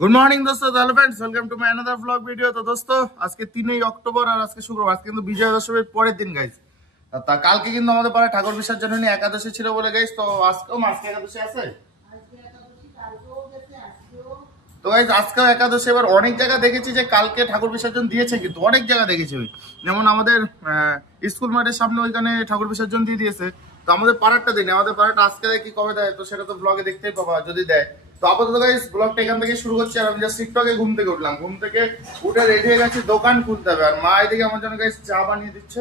Good morning दोस्तों, hello friends, welcome to my another vlog video. तो दोस्तों আজকে 3 অক্টোবর আর আজকে শুক্রবার, আজকে কিন্তু বিজয়া দশমীর পরের দিন গাইস। তা কালকে কিন্তু আমাদের পাড়ায় ঠাকুর বিসর্জন নিয়ে একাদশী ছিল বলে গাইস, তো আজকেও আজকে একাদশী আছে। তো গাইস আজকেও একাদশী। এবার অনেক জায়গা দেখেছি যে কালকে ঠাকুর বিসর্জন দিয়েছে, কিন্তু অনেক জায়গা দেখেছি ওই যেমন আমাদের স্কুল মাঠের সামনে ওইখানে ঠাকুর বিসর্জন দিয়ে দিয়েছে। তো আমাদের পাড়াটা দিন, আমাদের পাড়াটা আজকে কি কবে দেয় তো সেটা তো ব্লগে দেখতেই পাবা যদি দেয়। তো আপাতত গাইস ব্লগটা এখান থেকে শুরু করছি। আর আমি জাস্ট একটু আগে ঘুম থেকে উঠলাম, ঘুম থেকে উঠে রেডি হয়ে গেছি, দোকান খুলতে হবে। আর মা এদিকে আমার জন্য গাইস চা বানিয়ে দিচ্ছে।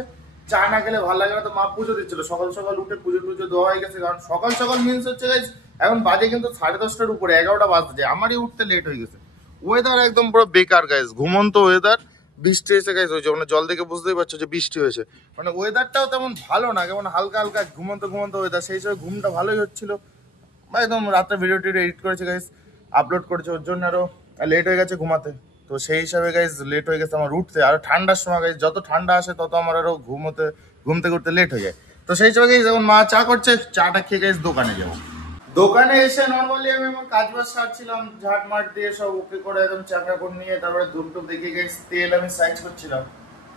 চা না খেলে ভালো লাগে না, তো মা পুজো দিচ্ছিল। সকাল সকাল উঠে পুজো টুজো দেওয়া হয়ে গেছে, কারণ সকাল সকাল মিন্স হচ্ছে গাইস এখন বাজে কিন্তু 10:30টার উপরে, 11টা বাজছে। আমারই উঠতে লেট হয়ে গেছে। ওয়েদার একদম পুরো বেকার গাইস, ঘুমন্ত ওয়েদার। বৃষ্টি এসে গাইস হয়েছে, মানে জল দেখে বুঝতেই পারছো যে বৃষ্টি হয়েছে। মানে ওয়েদারটাও তেমন ভালো না, কেমন হালকা হালকা ঘুমন্ত ঘুমন্ত ওয়েদার। সেই সময় ঘুমটা ভালোই হচ্ছিল। একদম রাতে ভিডিও টিডিও এডিট করেছে গাইস, আপলোড করেছে, ওর জন্য আরো লেট হয়ে গেছে ঘুমাতে। তো সেই হিসাবে গাইস লেট হয়ে গেছে আমার উঠতে। আর ঠান্ডার সময় গাইস যত ঠান্ডা আসে তত আমার আরো ঘুম থেকে উঠতে লেট হয়ে যায়। তো সেই হিসাবে গাইস যখন মা চা করছে, চাটা খেয়ে গাইস দোকানে যাবো। দোকানে এসে নর্মালি আমি আমার কাজ বাজ সারছিলাম, ঝাট মাট দিয়ে সব ওকে করে একদম চাকরা করে নিয়ে তারপরে ধূপ টুপ দেখে গাইস তেল আমি সাইজ করছিলাম।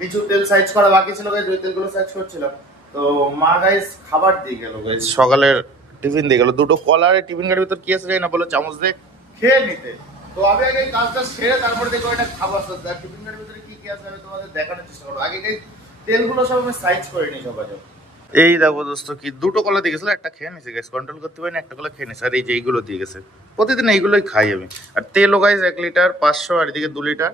কিছু তেল সাইজ করা বাকি ছিল গাইস, ওই তেলগুলো সাইজ করছিলাম। তো মা গাইস খাবার দিয়ে গেল গাইস, সকালের টিফিন দিয়ে গেল। দুটো কলার টিফিন গাড়ির ভিতর কি আছে জানি না, বলে চামচ দিয়ে খেয়ে নিতে। তো আমি আগে কাজটা সেরে তারপরে দেখো এটা খাবার সাথে আর টিফিন গাড়ির ভিতরে কি কি আছে আমি তোমাদের দেখানোর চেষ্টা করবো। আগে গাইস তেলগুলো সব আমি সাইজ করে নিই সবাই। এই দেখো দোস্ত, কি দুটো কলা দিয়ে গেছিল, একটা খেয়ে নিয়েছে গাইস, কন্ট্রোল করতে পারিনি, একটা কলা খেয়ে নিয়েছে। আর এই যে এইগুলো দিয়ে গেছে, প্রতিদিন এইগুলোই খাই আমি। আর তেলও গাইস 1 লিটার 500, আর এদিকে 2 লিটার।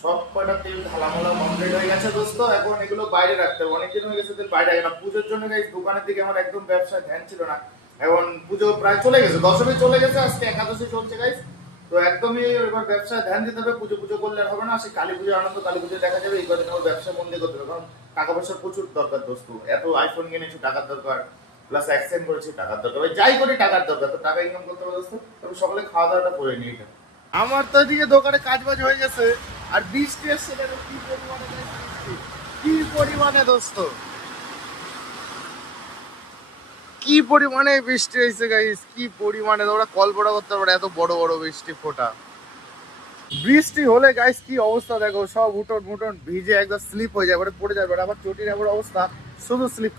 সব কয়টা তেল ঢালামালা কমপ্লিট হয়ে গেছে দোস্ত। এখন এগুলো বাইরে রাখতে হবে, অনেকদিন হয়ে গেছে তেল বাইরে না। পুজোর জন্য গাইস দোকানের দিকে আমার একদম ব্যবসায় ধ্যান ছিল না। এখন পুজো প্রায় চলে গেছে, দশমী চলে গেছে, আজকে একাদশী চলছে গাইস। তো একদমই এবার ব্যবসায় ধ্যান দিতে হবে। পুজো পুজো করলে আর হবে না, সেই কালী পুজোর আনন্দ কালী পুজো দেখা যাবে। এই কদিন আমার ব্যবসা বন্ধ করতে হবে, কারণ টাকা পয়সার প্রচুর দরকার দোস্ত। এত আইফোন কিনেছি টাকার দরকার, প্লাস অ্যাক্সেন্ট করেছি টাকার দরকার, যাই করি টাকার দরকার। তো টাকা ইনকাম করতে হবে দোস্ত। তবে সকালে খাওয়া দাওয়াটা করে নিই। আমার তো এদিকে দোকানে কাজ বাজ হয়ে গেছে, আর বৃষ্টি এসছে দেখো কি পরিমাণে বৃষ্টি, কি পরিমাণে দোস্ত, কি পরিমাণে বৃষ্টি হয়েছে গাইস, কি পরিমাণে। তোমরা কল্পনা করতে পারো এত বড় বড় বৃষ্টি ফোঁটা। বৃষ্টি হলে গাইস কি অবস্থা দেখো, সব উঠোন মুঠোন ভিজে একদম স্লিপ হয়ে যায়, পড়ে যাবে। আবার চটির এমন অবস্থা, শুধু স্লিপ।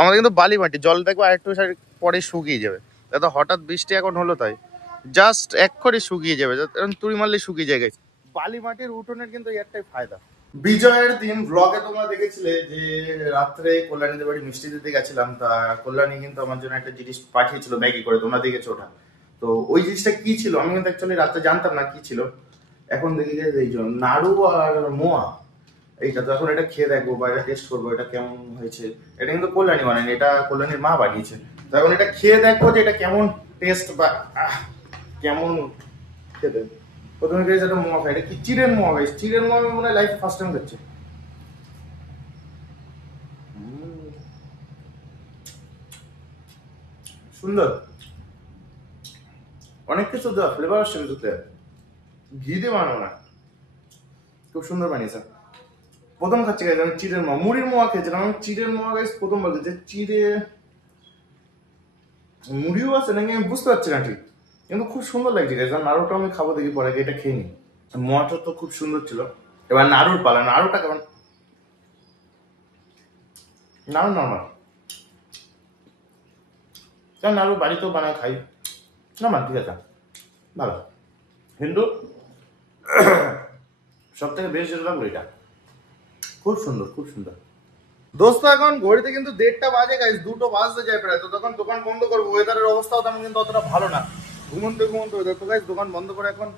আমাদের কিন্তু বালি মাটি, জল দেখবো আরেকটু পরে শুকিয়ে যাবে। এত হঠাৎ বৃষ্টি এখন হলো তাই জাস্ট এক্ষুনি শুকিয়ে যাবে, তুড়ি মারলে শুকিয়ে যায় গাইস। বালি মাটির উঠোনের কিন্তু একটাই ফায়দা। বিজয়ের দিন ব্লগে তোমরা দেখেছিলে যে রাত্রে কল্যাণীদের বাড়ি মিষ্টি দিতে গেছিলাম। তা কল্যাণী কিন্তু আমার জন্য একটা জিনিস পাঠিয়েছিল ম্যাগি করে, তোমরা দেখেছো ওটা। তো ওই জিনিসটা কি ছিল আমি কিন্তু অ্যাকচুয়ালি রাত্রে জানতাম না কি ছিল। এখন দেখি যে এই নাড়ু আর মোয়া, এইটা তো এখন এটা খেয়ে দেখবো বা এটা টেস্ট করবো এটা কেমন হয়েছে। এটা কিন্তু কল্যাণী বানায়নি, এটা কল্যাণীর মা বানিয়েছে। তো এখন এটা খেয়ে দেখবো যে এটা কেমন টেস্ট বা কেমন খেতে। প্রথমে গেছে একটা মোয়া খাই, এটা কি চিড়ের মোয়া গাইস, চিড়ের মোয়া আমি মনে হয় লাইফ ফার্স্ট টাইম খাচ্ছি। সুন্দর, অনেক কিছু দেওয়া, ফ্লেভার আসছে কিছুতে, ঘি দিয়ে বানানো না, খুব সুন্দর বানিয়েছে। প্রথম খাচ্ছি গাইস আমি চিড়ের মোয়া, মুড়ির মোয়া খেয়েছিলাম আমি, চিড়ের মোয়া গাইস প্রথম বলতে যে চিড়ে মুড়িও আছে নাকি আমি বুঝতে পারছি না ঠিক, কিন্তু খুব সুন্দর লাগছে গাইস। নাড়ুটা আমি খাবো দেখি পরে, এটা খেয়ে নি। মোয়াটা তো খুব সুন্দর ছিল। এবার নাড়ুর পালা, নাড়ুটা কেমন? নাড়ু নর্মাল, নাড়ু বাড়িতেও বানায় খাই, নর্মাল ঠিক আছে, ভালো। কিন্তু সব থেকে বেশ যেটা লাগলো এটা, খুব সুন্দর খুব সুন্দর। দোস্ত এখন ঘড়িতে কিন্তু 1:30 বাজে গাইস, 2টো বাজতে যায় প্রায়। তো তখন দোকান বন্ধ করবো, ওয়েদারের অবস্থাও তেমন কিন্তু অতটা ভালো না, ঘুমন্ত ওয়েদার। তো গাইস দোকান বন্ধ করে এখন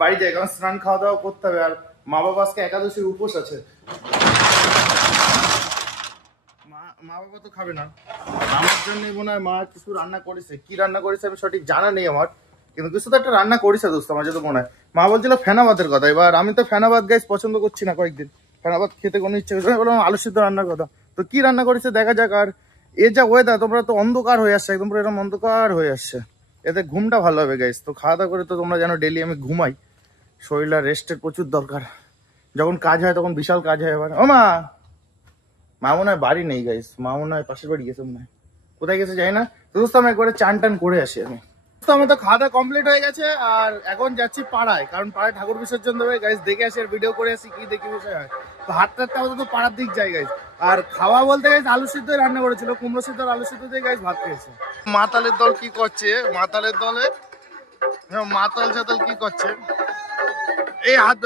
বাড়ি যাই, কারণ স্নান খাওয়া দাওয়া করতে হবে। আর মা বাবা আজকে একাদশীর উপোস আছে, মা বাবা তো খাবে না। আমার জন্য মনে হয় মা কিছু রান্না করেছে, কি রান্না করেছে আমি সঠিক জানা নেই আমার, কিন্তু কিছু তো একটা রান্না করেছে দোস্ত আমার যত মনে হয়। মা বলছিল ফেনাবাদের কথা, এবার আমি তো ফেনাবাদ গাইস পছন্দ করছি না কয়েকদিন, ফেনাবাদ খেতে কোনো ইচ্ছে করছে না, বললাম আলু সিদ্ধ রান্নার কথা। তো কি রান্না করেছে দেখা যাক। আর এ যা ওয়েদার, তোমরা তো অন্ধকার হয়ে আসছে একদম, পুরো এরকম অন্ধকার হয়ে আসছে, এতে ঘুমটা ভালো হবে গাইস। তো খাওয়া দাওয়া করে তো তোমরা জানো ডেলি আমি ঘুমাই, শরীর আর রেস্টের প্রচুর দরকার। যখন কাজ হয় তখন বিশাল কাজ হয়। এবার ও মা, মা মনে হয় বাড়ি নেই গাইস, মা মনে হয় পাশের বাড়ি গেছে মনে হয়, কোথায় গেছে যাই না। তো দোস্ত আমি একবারে চান টান করে আসি আমি। তো আমার তো খাওয়া দাওয়া কমপ্লিট হয়ে গেছে আর এখন যাচ্ছি পাড়ায়, কারণ পাড়ায় ঠাকুর বিসর্জন দেবে গাইজ, দেখে আসি আর ভিডিও করে আসি কি দেখি বিষয় হয়। তো হাঁটতে হাঁটতে আমাদের তো পাড়ার দিক যাই গাইজ। আর খাওয়া বলতে গাইজ আলু সিদ্ধ রান্না করেছিল, কুমড়ো সিদ্ধ আলু সিদ্ধ দিয়ে গাইজ ভাত খেয়েছে। মাতালের দল কি করছে, মাতালের দলে মাতাল চাতাল কি করছে, এই হাত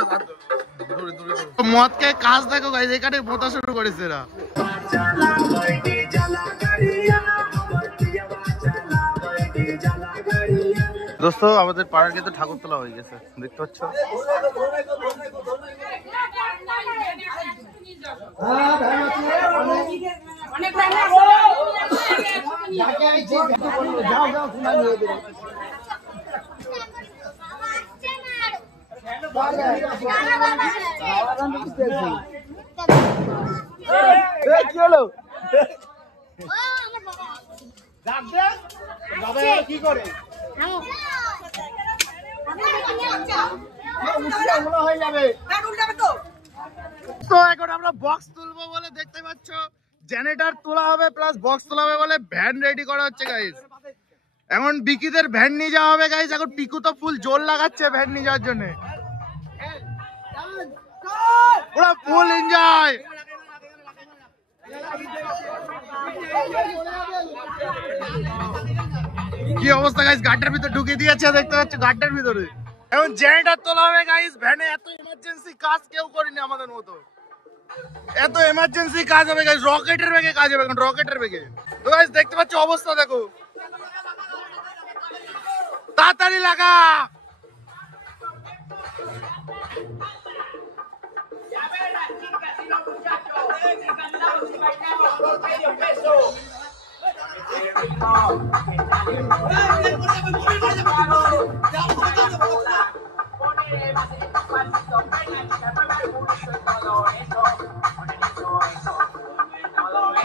দূরে দূরে মদ খেয়ে কাজ দেখো গাইজ, এখানে বোতা শুরু করেছে এরা। দোস্ত আমাদের পাড়ার কিন্তু ঠাকুর তোলা হয়ে গেছে, দেখতে পাচ্ছ। কি হলো কি করে তো এখন আমরা বক্স তুলবো বলে দেখতে পাচ্ছ জেনারেটর তোলা হবে প্লাস বক্স তোলা হবে বলে ভ্যান রেডি করা হচ্ছে গাইস। এখন বিকিদের ভ্যান নিয়ে যাওয়া হবে গাইস। এখন পিকু তো ফুল জোর লাগাচ্ছে ভ্যান নিয়ে যাওয়ার জন্য, পুরো ফুল এনজয়। কি অবস্থা গাইস, গাড়ির ভিতরে ঢুকে দিয়েছে দেখতে পাচ্ছ, গাড়ির ভিতরে এখন জেনারেটর তোলা হবে গাইস। ভ্যানে এত ইমার্জেন্সি কাজ কেউ করেনি আমাদের মতো, এত ইমার্জেন্সি কাজ হবে গাইস, রকেটের বেগে কাজ হবে, এখন রকেটের বেগে। তো গাইস দেখতে পাচ্ছ অবস্থা দেখো, তাড়াতাড়ি লাগা।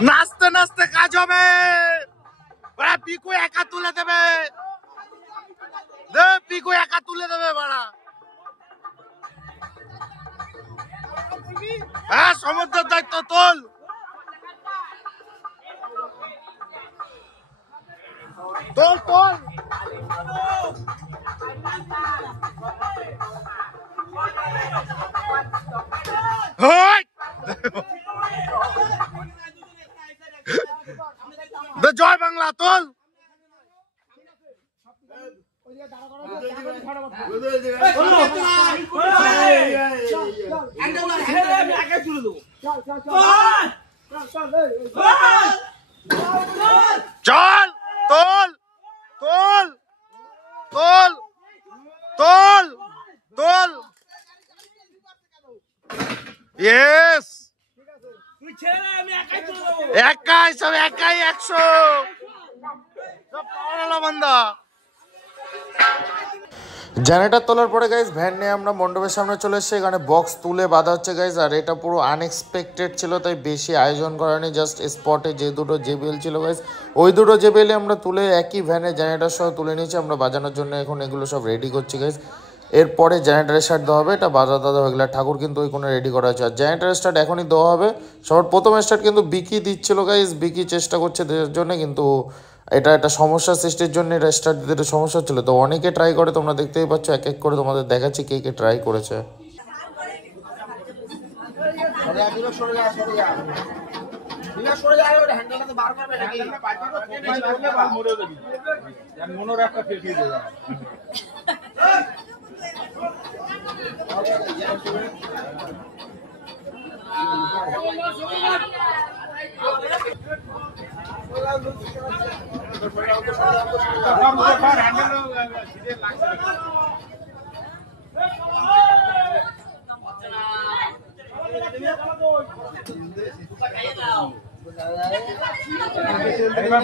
নাচতে নাচতে কাজ হবে, পিকু একা তুলে দেবে, পিকু একা তুলে দেবে বাড়া। হ্যাঁ সমুদ্রের দায়িত্ব তোল। তোল তোল জয় বাংলা তোল। চল তোল তোল তোল তোল তোল। ইয়েস একাই সব একাই 100 বান্দা। জেনারেটর তোলার পরে গাইজ ভ্যান নিয়ে আমরা মণ্ডপের সামনে চলে এসেছি। এখানে বক্স তুলে বাঁধা হচ্ছে গাইজ, আর এটা পুরো আনএক্সপেক্টেড ছিল, তাই বেশি আয়োজন করেনি। জাস্ট স্পটে যে দুটো জেবিএল ছিল গাইজ, ওই দুটো জেবিএলে আমরা তুলে একই ভ্যানে জেনারেটর সহ তুলে নিয়েছি আমরা বাজানোর জন্য। এখন এগুলো সব রেডি করছি গাইজ, এরপরে জেনারেটার স্টার্ট দেওয়া হবে। এটা বাজা দাদা হয়ে গেলে ঠাকুর কিন্তু ওই কোনো রেডি করা আছে, আর জেনারেটার স্টার্ট এখনই দেওয়া হবে। সবার প্রথম স্টার্ট কিন্তু বিকি দিচ্ছিল গাইজ, বিকি চেষ্টা করছে দেওয়ার জন্য, কিন্তু এটা একটা সমস্যা সৃষ্টির জন্য এটা স্টার্ট দিতে সমস্যা ছিল। তো অনেকে ট্রাই করে, তোমরা দেখতেই পাচ্ছ, এক এক করে তোমাদের দেখাচ্ছি কে কে ট্রাই করেছে।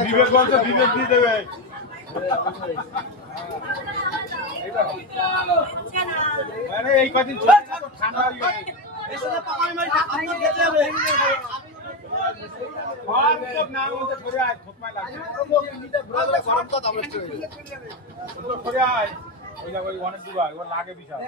বিবেক বলছে, বিবেক দিয়ে দেবে। এই কদিন ঠান্ডা অনেক দুবার লাগে বিশাল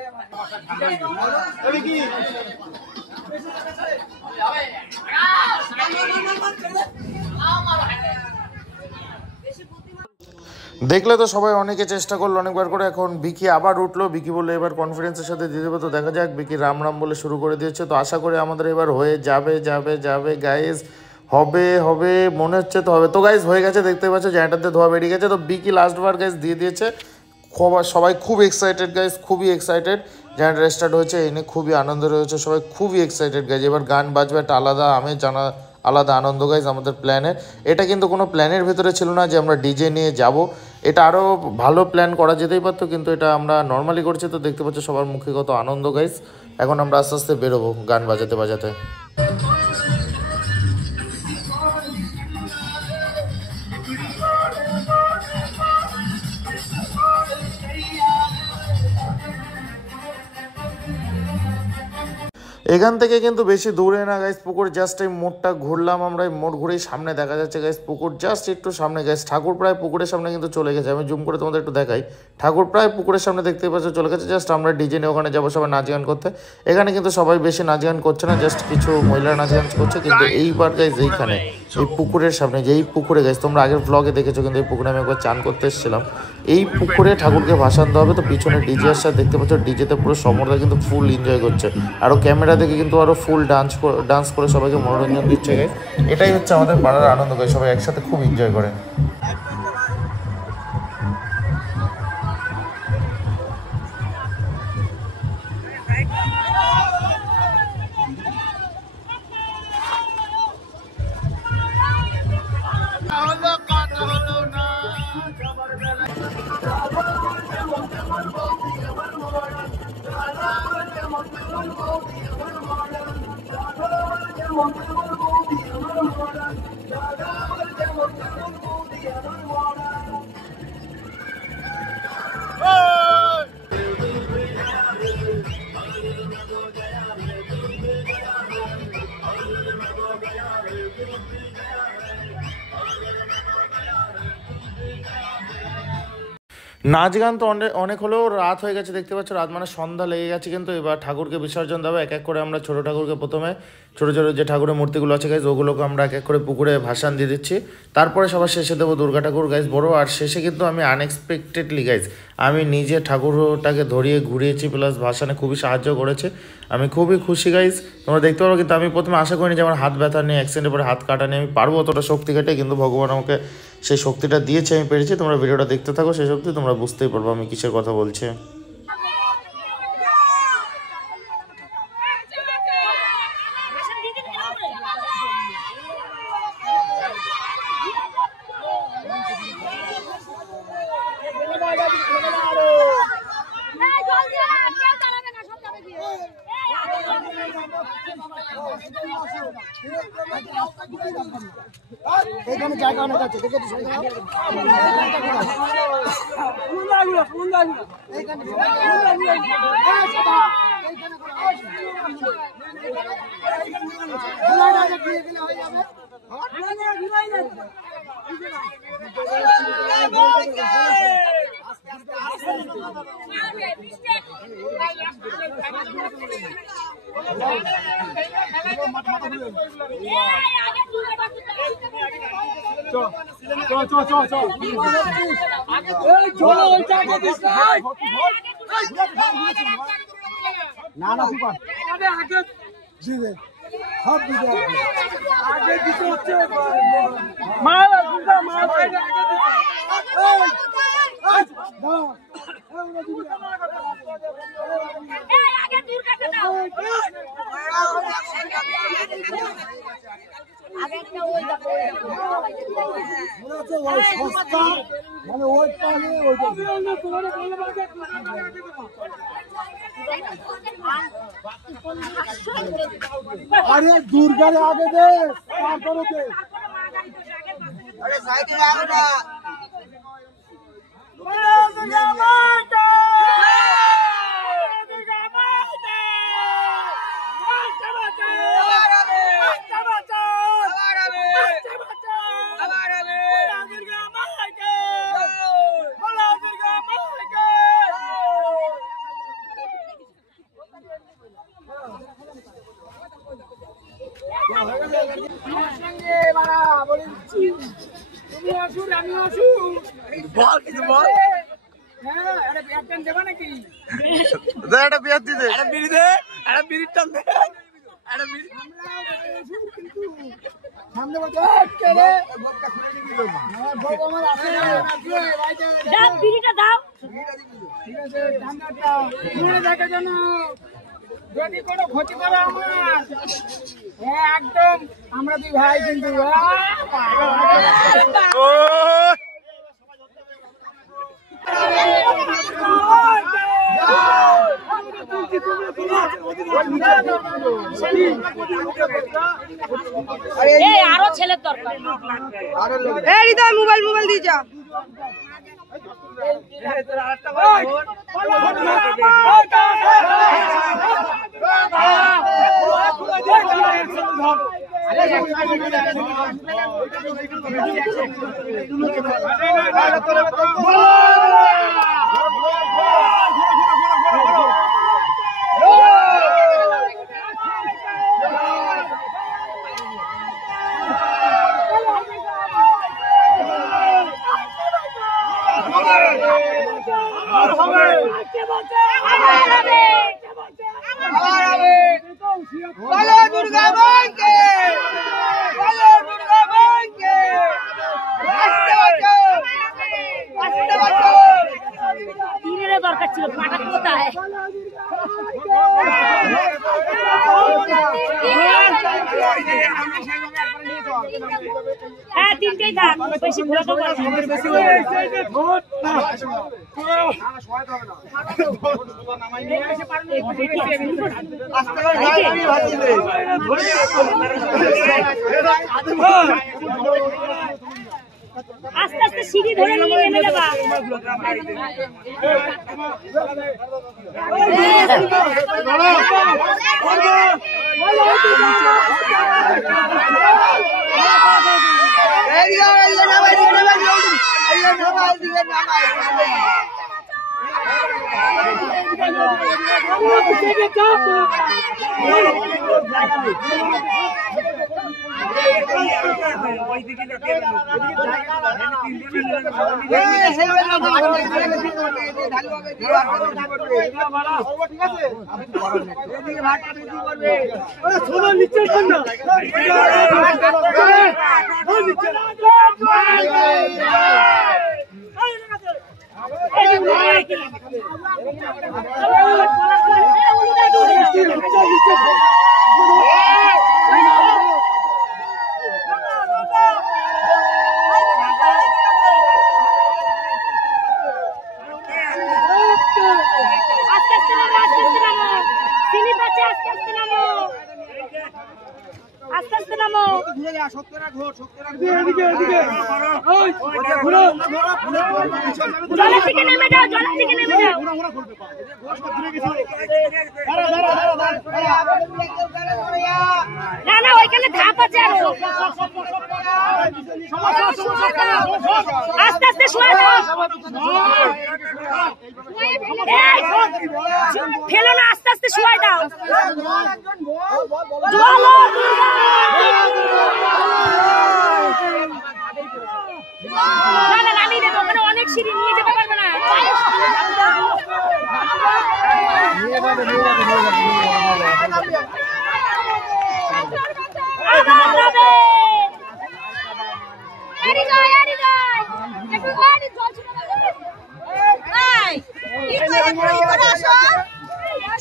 দেখলে তো সবাই অনেকে চেষ্টা করলো অনেকবার করে, এখন বিকি আবার উঠলো, বিকি বলে এবার কনফিডেন্সের সাথে দিয়ে দেবে, তো দেখা যাক। বিকি রাম রাম বলে শুরু করে দিয়েছে, তো আশা করি আমাদের এবার হয়ে যাবে যাবে যাবে গাইজ, হবে হবে মনে হচ্ছে তো হবে। তো গাইজ হয়ে গেছে, দেখতে পাচ্ছ জেনারেটার দিয়ে ধোয়া বেরিয়ে গেছে, তো বিকি লাস্টবার গাইজ দিয়ে দিয়েছে। সবাই খুব এক্সাইটেড গাইজ, খুবই এক্সাইটেড। জেনারেটার স্টার্ট হয়েছে এই নিয়ে খুবই আনন্দ রয়েছে, সবাই খুবই এক্সাইটেড গাইজ। এবার গান বাজবে, একটা আলাদা আমেজ, জানা আলাদা আনন্দ গাইজ আমাদের প্ল্যানের। এটা কিন্তু কোনো প্ল্যানের ভেতরে ছিল না যে আমরা ডিজে নিয়ে যাব, এটা আরও ভালো প্ল্যান করা যেতেই পারতো, কিন্তু এটা আমরা নর্মালি করছি। তো দেখতে পাচ্ছ সবার মুখে কত আনন্দ গাইজ। এখন আমরা আস্তে আস্তে বেরোবো গান বাজাতে বাজাতে। এখান থেকে কিন্তু বেশি দূরে না গাইস পুকুর, জাস্ট এই মোড়টা ঘুরলাম আমরা, এই মোড় ঘুরেই সামনে দেখা যাচ্ছে গাইস পুকুর, জাস্ট একটু সামনে গাইস। ঠাকুর প্রায় পুকুরের সামনে কিন্তু চলে গেছে, আমি জুম করে তোমাদের একটু দেখাই। ঠাকুর প্রায় পুকুরের সামনে দেখতে পাচ্ছ চলে গেছে, জাস্ট আমরা ডিজে নিয়ে ওখানে যাবো সবাই নাচ গান করতে। এখানে কিন্তু সবাই বেশি নাচ গান করছে না, জাস্ট কিছু মহিলা নাচ গান করছে। কিন্তু এইবার গাইস এইখানে এই পুকুরের সামনে, যে এই পুকুরে গাইস তোমরা আগের ব্লগে দেখেছো, কিন্তু এই পুকুরে আমি একবার চান করতে এসেছিলাম। এই পুকুরে ঠাকুরকে ভাসান দেওয়া হবে, তো পিছনে ডিজে আসছে, দেখতে পাচ্ছ ডিজেতে পুরো সমরদা কিন্তু ফুল এনজয় করছে, আরও ক্যামেরা দেখে কিন্তু আরও ফুল ডান্স করে সবাইকে মনোরঞ্জন দিচ্ছে গাইস। এটাই হচ্ছে আমাদের পাড়ার আনন্দ গাইস, সবাই একসাথে খুব এনজয় করে। নাচ গান তো অনেক অনেক হলেও রাত হয়ে গেছে, দেখতে পাচ্ছ রাত মানে সন্ধ্যা লেগে গেছে। কিন্তু এবার ঠাকুরকে বিসর্জন দেবো এক এক করে। আমরা ছোটো ঠাকুরকে প্রথমে, ছোটো ছোটো যে ঠাকুরের মূর্তিগুলো আছে গাইজ ওগুলোকে আমরা এক এক করে পুকুরে ভাসান দিয়ে দিচ্ছি। তারপরে সবার শেষে দেবো দুর্গা ঠাকুর গাইজ বড়। আর শেষে কিন্তু আমি আনএক্সপেক্টেডলি গাইজ আমি নিজে ঠাকুরটাকে ধরিয়ে ঘুরিয়েছি, প্লাস ভাসানে খুবই সাহায্য করেছে, আমি খুবই খুশি গাইজ। তোমরা দেখতে পারো, কিন্তু আমি প্রথমে আশা করিনি যে আমার হাত ব্যথা নিয়ে, অ্যাক্সিডেন্টের পরে হাত কাটা নিয়ে আমি পারবো অতটা শক্তি কেটে, কিন্তু ভগবান আমাকে সেই শক্তিটা দিয়েছে, আমি পেরেছি। তোমরা ভিডিওটা দেখতে থাকো সেই শক্তি, তোমরা বুঝতেই পারবো আমি কিসের কথা বলছি। এখানে জায়গা অনেক আছে, দেখে না না সব দিতে আগে দিতে হচ্ছে মানে ওই পানি আরে দুর্গার আগে দে তারপরে দে আরে সাইডে রাখো না তুমি আসুন আমি আসুন বল কিছু বল। একটা বিয়ার দিতে একটা বিড়ি দে, একটা বিড়ির টান দে, একটা বিড়ি। দাও বিড়িটা দাও। যদি কোনো ক্ষতি করে আমার একদম আমরা দুই ভাই কিন্তু এই আরো ছেলের দরকার। এই হৃদয় মোবাইল দিয়ে যা। তিনের দরকার ছিল, পাটা কোথায়? হ্যাঁ তিনটেই থাক, বেশি ঘোরাতে পারবো আস্তে আস্তে সিঁড়ি ধরে নিয়ে নেমে যাবা। জলের দিকে নেমে যাও, জলের দিকে নেমে যাও। না না ওইখানে ধাপ আছে আরো। আস্তে আস্তে শুয়ে দাও। ফেলো না, আস্তে আস্তে শুয়ে দাও। না না নামিয়ে দেবো, ওখানে অনেক সিঁড়ি, নিয়ে যেতে পারবে না।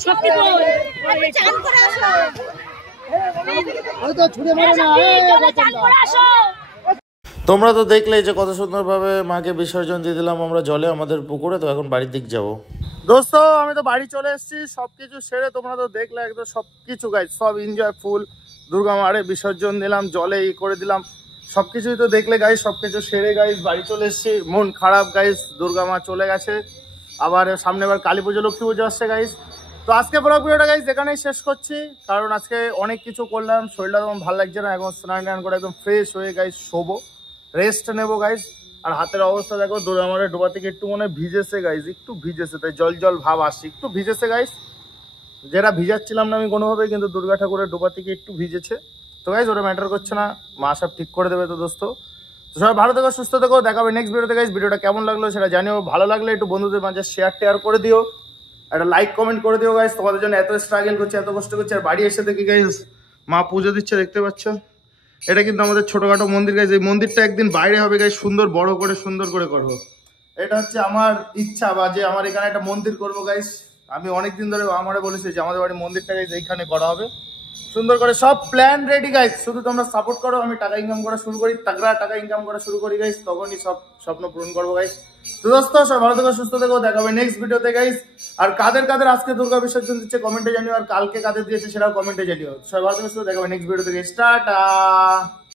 শক্তি চান করে আসো। তোমরা তো দেখলে যে কত সুন্দরভাবে মাকে বিসর্জন দিয়ে দিলাম আমরা জলে আমাদের পুকুরে। তো এখন বাড়ির দিক যাবো। দোস্ত আমি তো বাড়ি চলে এসেছি, সবকিছু সেরে তোমরা তো দেখলে একদম সবকিছু গাইজ সব এনজয় ফুল। দুর্গা মারে বিসর্জন দিলাম, জলে করে দিলাম, সবকিছুই তো দেখলে গাইজ। সবকিছু সেরে গাইজ বাড়ি চলে এসেছি। মন খারাপ গাইজ, দুর্গা মা চলে গেছে। আবার সামনে আবার কালী পুজো, লক্ষ্মী পুজো আসছে গাইজ। তো আজকে পুরো ভিডিওটা গাইজ এখানেই শেষ করছি, কারণ আজকে অনেক কিছু করলাম, শরীরটা তেমন ভালো লাগছে না। এখন স্নান টান করে একদম ফ্রেশ হয়ে গাইজ শোবো, রেস্ট নেবো গাইজ। আর হাতের অবস্থা দেখো, দুর্গা মায়ের ডোবা থেকে একটু মনে ভিজেছে গাইজ, একটু ভিজেছে, তাই জল জল ভাব আসছে, একটু ভিজেছে গাইজ। যেটা ভিজাচ্ছিলাম না আমি কোনোভাবে, কিন্তু দুর্গা ঠাকুরের ডোবা থেকে একটু ভিজেছে। তো গাইজ ওটা ম্যাটার করছে না, মা সব ঠিক করে দেবে। তো দোস্ত তো সবাই ভালো থেকো, সুস্থ থেকো, দেখাবে নেক্সট ভিডিওতে গাইস। ভিডিওটা কেমন লাগলো সেটা জানিও, ভালো লাগলে একটু বন্ধুদের মাঝে শেয়ার করে দিও, একটা লাইক কমেন্ট করে দিও গাইস। তোমাদের জন্য এত স্ট্রাগল করছে, এত কষ্ট করছে, আর বাড়ি এসে দেখি গাইস মা পুজো দিচ্ছে, দেখতে পাচ্ছ। এটা কিন্তু আমাদের ছোটখাটো মন্দির গাইস, এই মন্দিরটা একদিন বাইরে হবে গাইস, সুন্দর বড় করে সুন্দর করে করবো। এটা হচ্ছে আমার ইচ্ছা, বা যে আমার এখানে একটা মন্দির করবো গাইস। আমি অনেকদিন ধরে আমারে বলেছি যে আমাদের বাড়ির মন্দিরটা গাইস এইখানে করা হবে, সুন্দর করে সব প্ল্যান রেডি গাইস, শুধু তোমরা সাপোর্ট করো, আমি টাকা ইনকাম করা শুরু করি, তাগড়া টাকা ইনকাম করা শুরু করি গাইস, তখনই সব স্বপ্ন পূরণ করবো গাইস। তো দোস্ত সব ভালো থেকো, সুস্থ থেকো, দেখাবে নেক্সট ভিডিওতে গাইস। আর কাদের কাদের আজকে দুর্গা বিসর্জন দিচ্ছে কমেন্টে জানিও, আর কালকে কাদের দিয়েছে সেটাও কমেন্টে জানিও। সবাই ভালো থেকো, দেখাবে নেক্সট ভিডিওতে গাইস। টাটা।